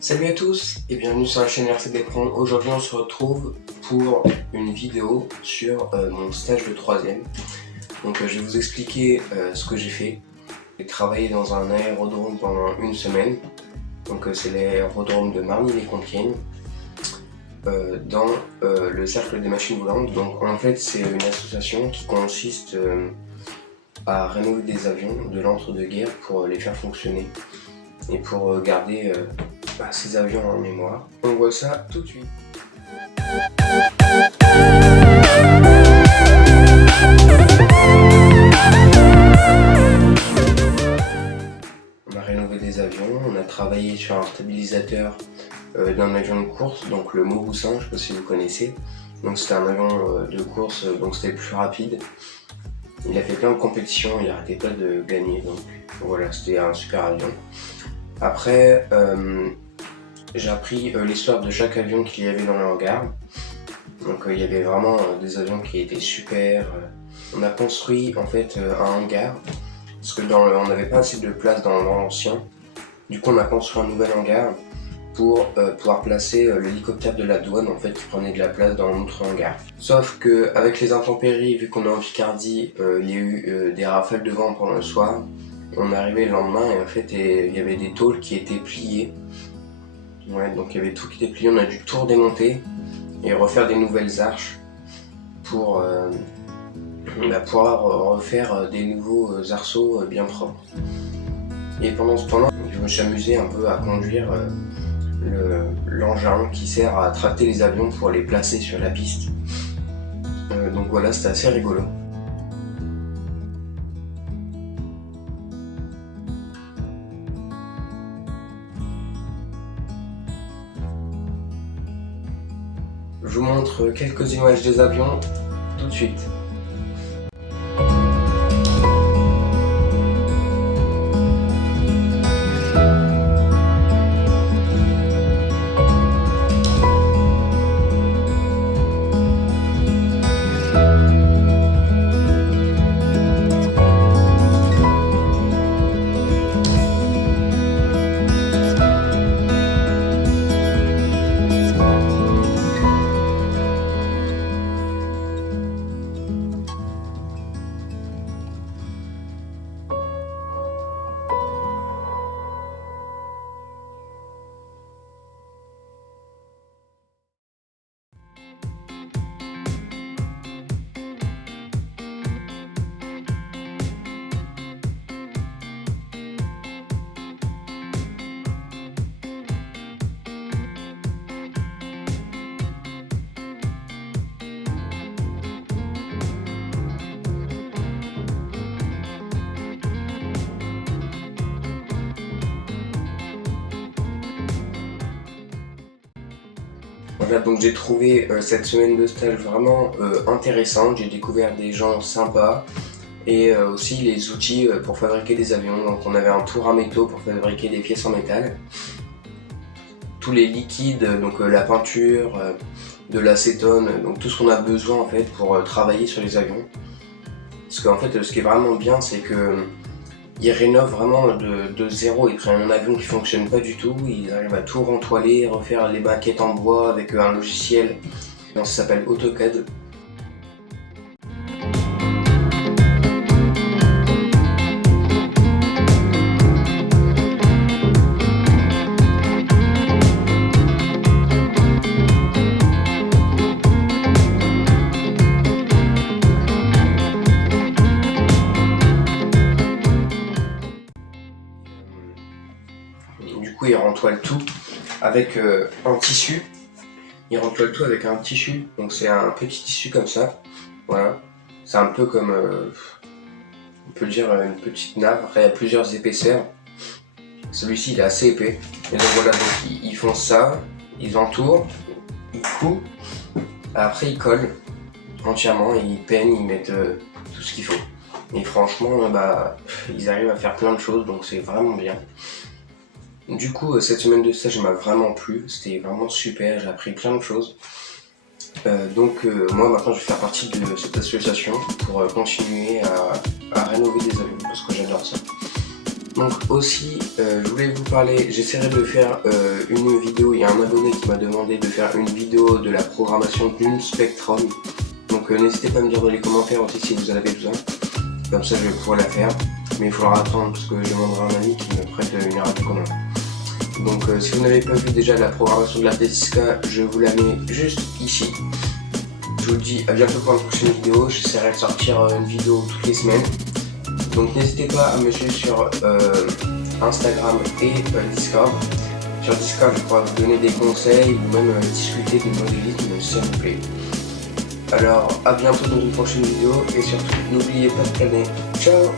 Salut à tous et bienvenue sur la chaîne RCD Pro. Aujourd'hui on se retrouve pour une vidéo sur mon stage de 3ème. Donc je vais vous expliquer ce que j'ai fait. J'ai travaillé dans un aérodrome pendant une semaine. Donc c'est l'aérodrome de Marny-les-Compiègnes dans le cercle des machines volantes. Donc en fait c'est une association qui consiste à rénover des avions de l'entre-deux-guerres pour les faire fonctionner et pour garder ces avions en mémoire. On voit ça tout de suite. On a rénové des avions, on a travaillé sur un stabilisateur d'un avion de course, donc le Mauboussin, je ne sais pas si vous connaissez. Donc c'était un avion de course, donc c'était le plus rapide. Il a fait plein de compétitions, il n'arrêtait pas de gagner, donc voilà, c'était un super avion. Après, j'ai appris l'histoire de chaque avion qu'il y avait dans le hangar. Donc il y avait vraiment des avions qui étaient super. On a construit en fait un hangar, parce que on n'avait pas assez de place dans l'ancien. Du coup on a construit un nouvel hangar pour pouvoir placer l'hélicoptère de la douane en fait qui prenait de la place dans notre hangar. Sauf que avec les intempéries, vu qu'on est en Picardie, il y a eu des rafales de vent pendant le soir. On est arrivé le lendemain et en fait il y avait des tôles qui étaient pliées. Ouais, donc il y avait tout qui était plié, on a dû tout redémonter et refaire des nouvelles arches pour pouvoir refaire des nouveaux arceaux bien propres. Et pendant ce temps-là, je me suis amusé un peu à conduire l'engin qui sert à tracter les avions pour les placer sur la piste. Donc voilà, c'était assez rigolo. Je vous montre quelques images des avions tout de suite. Voilà, donc j'ai trouvé cette semaine de stage vraiment intéressante. J'ai découvert des gens sympas et aussi les outils pour fabriquer des avions. Donc on avait un tour à métaux pour fabriquer des pièces en métal. Tous les liquides, donc la peinture, de l'acétone, donc tout ce qu'on a besoin en fait pour travailler sur les avions. Parce qu'en fait ce qui est vraiment bien, c'est que ils rénovent vraiment de zéro, ils prennent un avion qui fonctionne pas du tout, ils arrivent à tout rentoiler, refaire les maquettes en bois avec un logiciel, ça s'appelle AutoCAD. Du coup, ils rentoilent tout avec un tissu. Ils rentoilent tout avec un tissu. Donc c'est un petit tissu comme ça. Voilà. C'est un peu comme, on peut dire une petite nappe. Après, il y a plusieurs épaisseurs. Celui-ci, il est assez épais. Et donc voilà, donc, ils font ça. Ils entourent. Ils coupent. Après, ils collent entièrement. Et ils peignent, ils mettent tout ce qu'il faut. Et franchement, ils arrivent à faire plein de choses. Donc c'est vraiment bien. Du coup, cette semaine de stage m'a vraiment plu, c'était vraiment super, j'ai appris plein de choses. Moi maintenant je vais faire partie de cette association pour continuer à rénover des avions parce que j'adore ça. Donc aussi, je voulais vous parler, j'essaierai de faire une vidéo, il y a un abonné qui m'a demandé de faire une vidéo de la programmation d'une Spectrum. Donc n'hésitez pas à me dire dans les commentaires aussi si vous en avez besoin, comme ça je vais pouvoir la faire. Mais il faudra attendre parce que je demanderai à un ami qui me prête une radio commande. Donc si vous n'avez pas vu déjà la programmation de la RT6K, je vous la mets juste ici. Je vous dis à bientôt pour une prochaine vidéo, j'essaierai de sortir une vidéo toutes les semaines. Donc n'hésitez pas à me suivre sur Instagram et Discord. Sur Discord, je pourrai vous donner des conseils ou même discuter de modélisme s'il vous plaît. Alors à bientôt dans une prochaine vidéo et surtout n'oubliez pas de planer. Ciao!